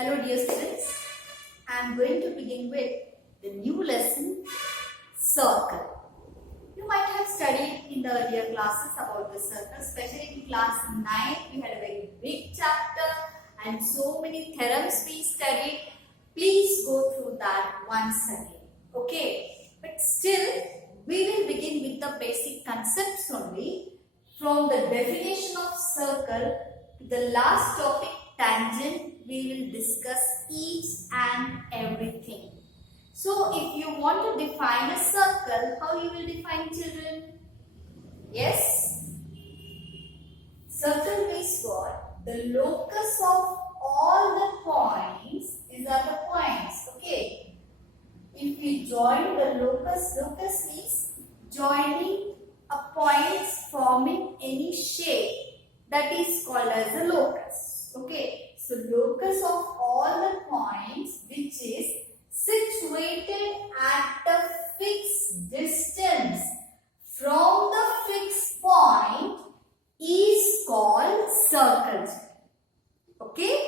Hello dear students, I am going to begin with the new lesson, circle. You might have studied in the earlier classes about the circle, especially in class 9 we had a very big chapter and so many theorems we studied. Please go through that once again, okay? But still, we will begin with the basic concepts only, from the definition of circle to the last topic, tangent. We will discuss each and everything. So, if you want to define a circle, how you will define, children? Yes? Circle means what? The locus of all the points, these are the points, okay? If we join the locus means joining a points forming any shape, that is called as a locus, okay? So, locus of all the points which is situated at a fixed distance from the fixed point is called circle. Okay?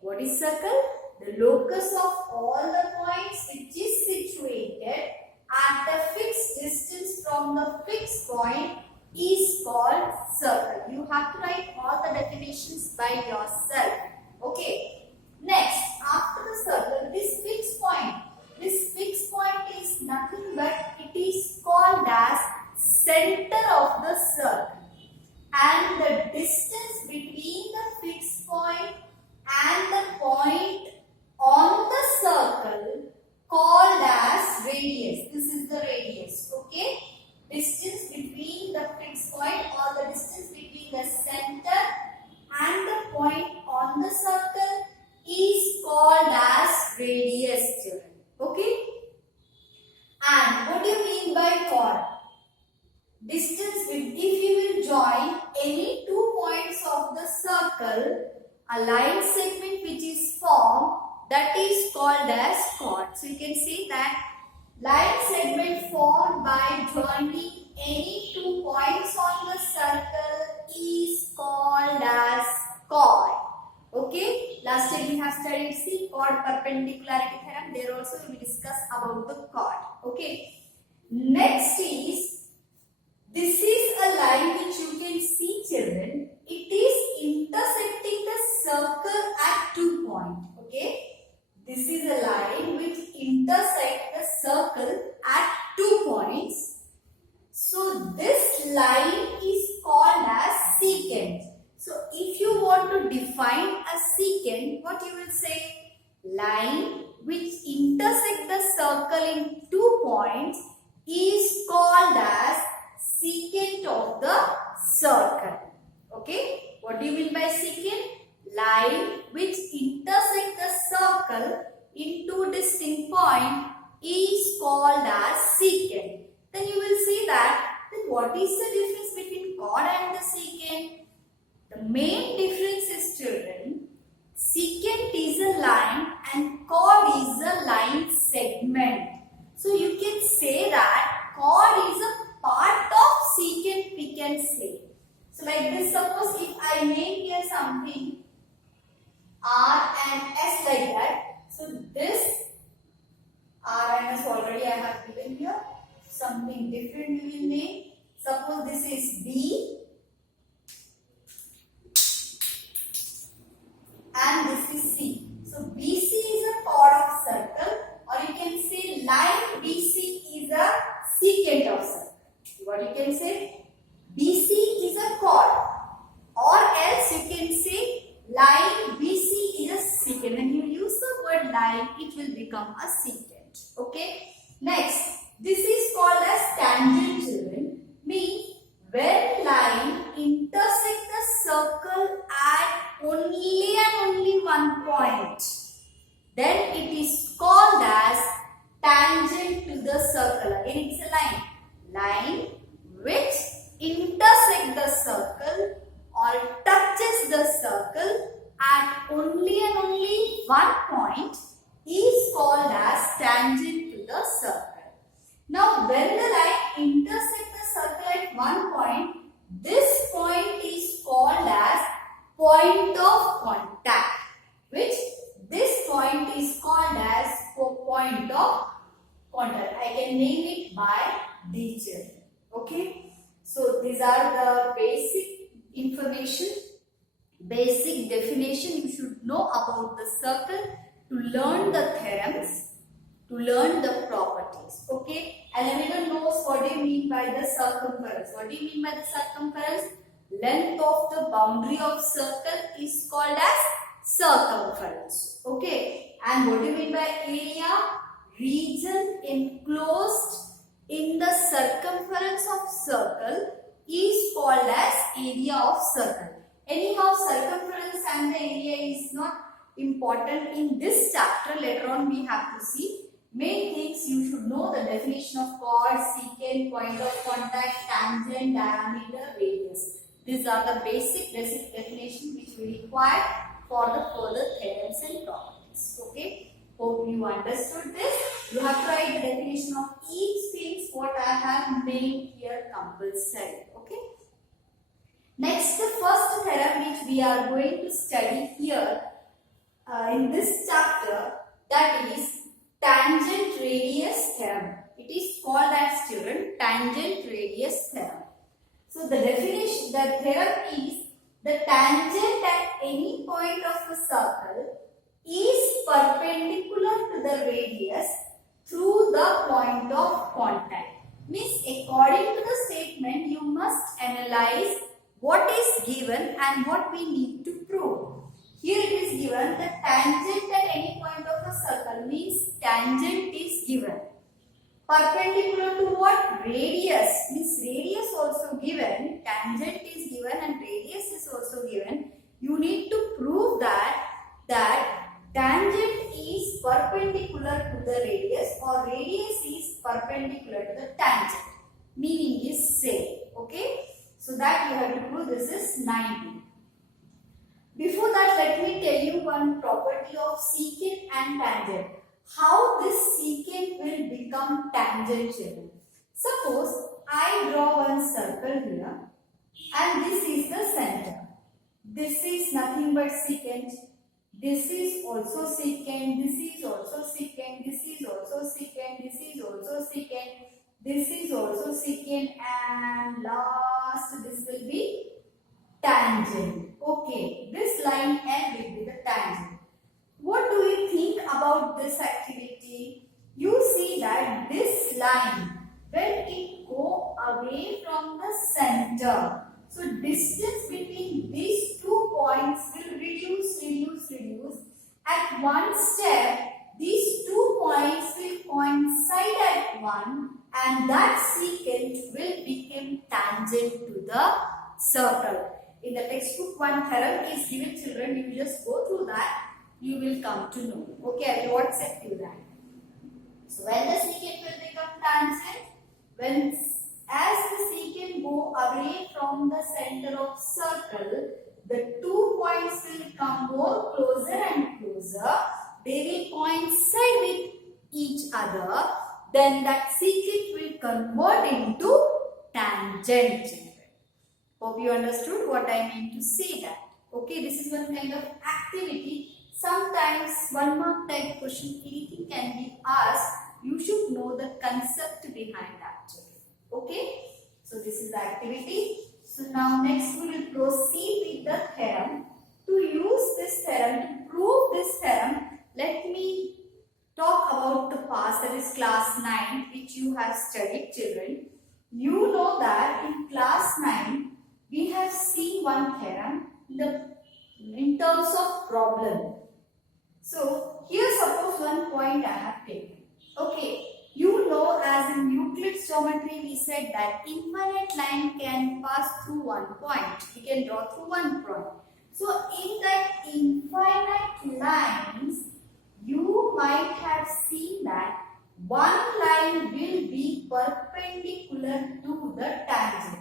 What is circle? The locus of all the points which is situated at a fixed distance from the fixed point is called circle. You have to write all the definitions by yourself. Okay. Next, after the circle, this fixed point is nothing but it is called as center of the circle, and the distance between the fixed point and the point on the circle called as radius. This is the radius, okay? Distance between the fixed point or the distance between the center and the point on the circle is called as radius, children. Okay? And what do you mean by chord? Distance with, if you will join any 2 points of the circle, a line segment which is formed, that is called as chord. So you can see that line segment formed by joining any 2 points on the circle is called as chord. Okay, last time we have studied chord perpendicularity theorem. There also we will discuss about the chord. Okay, next is, this is a line which you can see, children. It is intersecting the circle at 2 points. Okay, this is a line which intersects the circle at 2 points. So this line is called as secant. So if you want to define a secant, what you will say? Line which intersect the circle in 2 points is called as secant of the circle. Okay? What do you mean by secant? Line which intersect the circle in 2 distinct points is called as secant. Then you will see that, then what is the difference between chord and the secant? The main difference is, children, secant is a line and chord is a line segment. So you can say that chord is a part of secant, we can say. So like this, suppose if I name here something R and S like that. So this R and S already I have given here. Something different we will name. Suppose this is B and this is C. So BC is a chord of circle, or you can say line BC is a secant of circle. What you can say? BC is a chord, or else you can say line BC is a secant. When you use the word line, it will become a secant. Okay. Next, this is called as tangent, children. Means when line intersect the circle at only and only 1 point, then it is called as tangent to the circle. Again, it's a line. Line which intersect the circle or touches the circle at only and only 1 point is called as tangent to the circle. Now, when the line intersects the circle at 1 point, this point is called as point of contact, which this can name it by D children. Okay. So these are the basic information, basic definition you should know about the circle to learn the theorems, to learn the properties. Okay. And everyone knows what do you mean by the circumference. What do you mean by the circumference? Length of the boundary of circle is called as circumference. Okay. And what do you mean by area? Region enclosed in the circumference of circle is called as area of circle. Anyhow, circumference and the area is not important in this chapter. Later on we have to see. Main things you should know: the definition of chord, secant, point of contact, tangent, diameter, radius. These are the basic definition which we require for the further theorems and properties. Okay. Hope you understood this. You have to write the definition of each things what I have made here compulsory. Okay. Next, the first theorem which we are going to study here in this chapter, that is tangent radius theorem. It is called as, children, tangent radius theorem. So the definition, the theorem is the tangent at any point of a circle is perpendicular to the radius through the point of contact. Means, according to the statement, you must analyze what is given and what we need to prove. Here it is given the tangent at any point of a circle, means tangent is given. Perpendicular to what? Radius. Means radius also given, tangent is given and radius is also given. You need to prove that tangent is perpendicular to the radius or radius is perpendicular to the tangent. Meaning is same. Okay. So that you have to prove. This is 90. Before that, let me tell you one property of secant and tangent. How this secant will become tangent, children. Suppose I draw one circle here and this is the center. This is nothing but secant. This is also secant. This is also secant. This is also secant. This is also secant. This is also secant, and last this will be tangent. Okay, this line N will be the tangent. What do you think about this activity? You see that this line, when it go away from the center, so distance between these 2 points will reduce. At one step, these 2 points will coincide at one, and that secant will become tangent to the circle. In the textbook, one theorem is given, children. You just go through that. You will come to know. Okay, I will WhatsApp you that. So when the secant will become tangent, as the secant go away from the center of circle, the 2 points will come more closer and closer. They will coincide with each other. Then that secant will convert into tangent, children. Hope you understood what I mean to say that. Okay, this is one kind of activity. Sometimes 1 mark type question anything can be asked. You should know the concept behind that. Okay, so this is the activity. So now next we will proceed with the theorem. To use this theorem, to prove this theorem, let me talk about the past, that is class 9, which you have studied, children. You know that in class 9 we have seen one theorem in terms of problem. So here suppose one point I have taken. Okay, you know, as in Euclid's geometry we said that infinite line can pass through one point. We can draw through one point. So in that infinite lines, you might have seen that one line will be perpendicular to the tangent.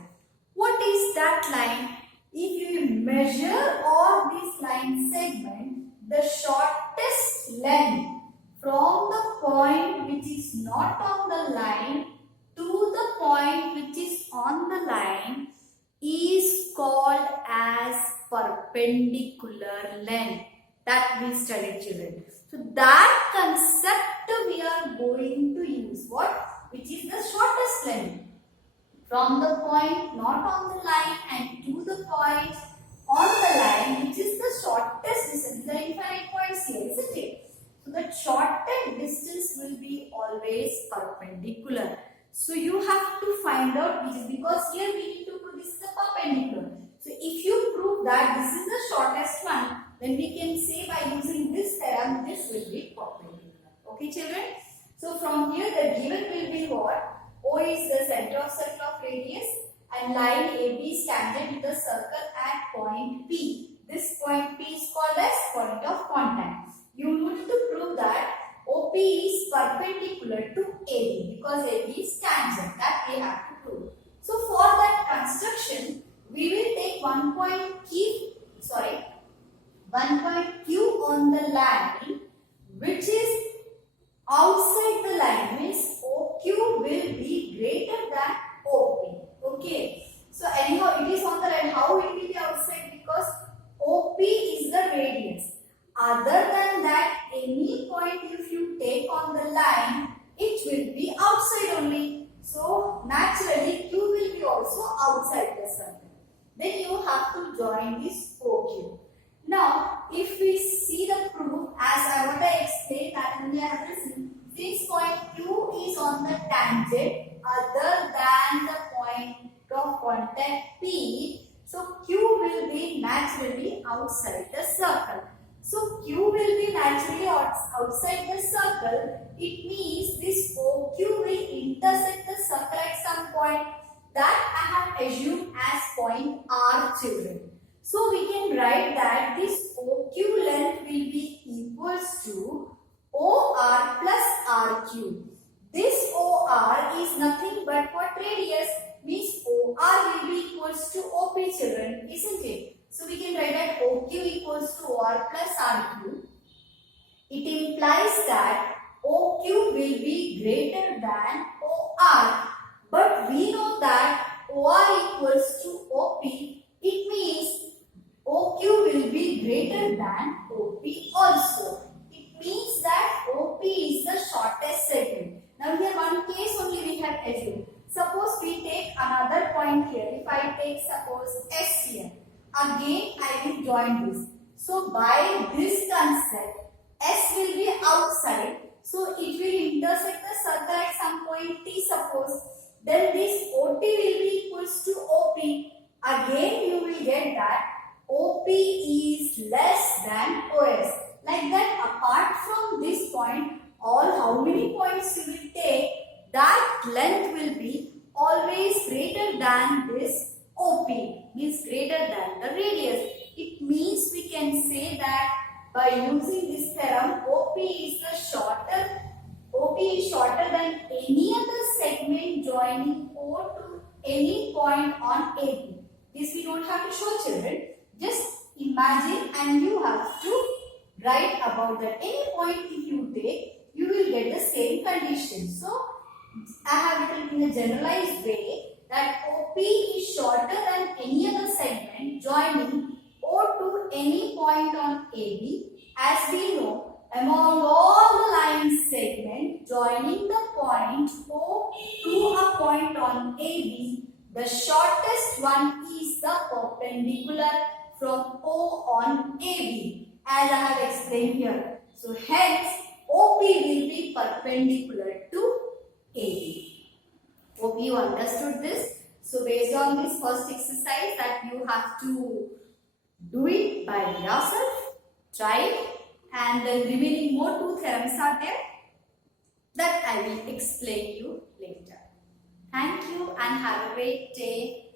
What is that line? If you measure all these line segments, the shortest length from the point which is not on the line to the point which is on the line is called as perpendicular length. That we studied, children. So that concept we are going to use. What? which is the shortest length. From the point not on the line and to the point on the line, which is the shortest distance. There are infinite points here, isn't it? So the shortest distance will be always perpendicular. So you have to find out which is, because here we need to prove this is a perpendicular. So if you prove that this is the shortest one, then we can say by using this theorem, this will be perpendicular. Okay, children? So from here the given will be what? O is the center of circle of radius and line AB is tangent to the circle at point P. This point P is called as point of contact. You need to prove that OP is perpendicular to AB because AB is tangent. That we have to prove. So for that construction, we will take one point Q on the line, which is outside the line, means OQ will be greater than OP. Okay. So anyhow it is on the line. How it will be outside? Because OP is the radius. Other than that, any point if you take on the line, it will be outside only. So naturally Q will be also outside the circle. Then you have to join this OQ. Now, if we see the proof, as I want to explain that only I have written, this point Q is on the tangent other than the point of contact P. So Q will be naturally outside the circle. So Q will be naturally outside the circle. It means this OQ will intersect the circle at some point that I have assumed as point R, children. So we can write that this OQ length will be equals to OR plus RQ. This OR is nothing but what? Radius, means OR will be equals to OP, children, isn't it? So we can write that OQ equals to OR plus RQ. It implies that OQ will be greater than OR. But we know that OR equals to OP. It means OQ will be greater than OP also. It means that OP is the shortest segment. Now here one case only we have assumed. Suppose we take another point here. If I take suppose S here. Again I will join this. So by this concept, S will be outside. So it will intersect the circle at some point T, suppose. Then this OT will be equals to OP. Again you will get that OP is less than OS. Like that, apart from this point, all how many points you will take, that length will be always greater than this OP, means greater than the radius. It means we can say that by using this theorem, OP is shorter than any other segment joining O to any point on AB. This we don't have to show, children. Just imagine and you have to write about that. Any point if you take, you will get the same condition. So I have written in a generalized way that OP is shorter than any other segment joining O to any point on AB. As we know, among all the line segments joining the point O to a point on AB, the shortest one is the perpendicular from O on AB, as I have explained here. So hence OP will be perpendicular to AB. Hope you understood this. So based on this first exercise that you have to do it by yourself, try it, and then remaining more two theorems are there that I will explain you later. Thank you and have a great day.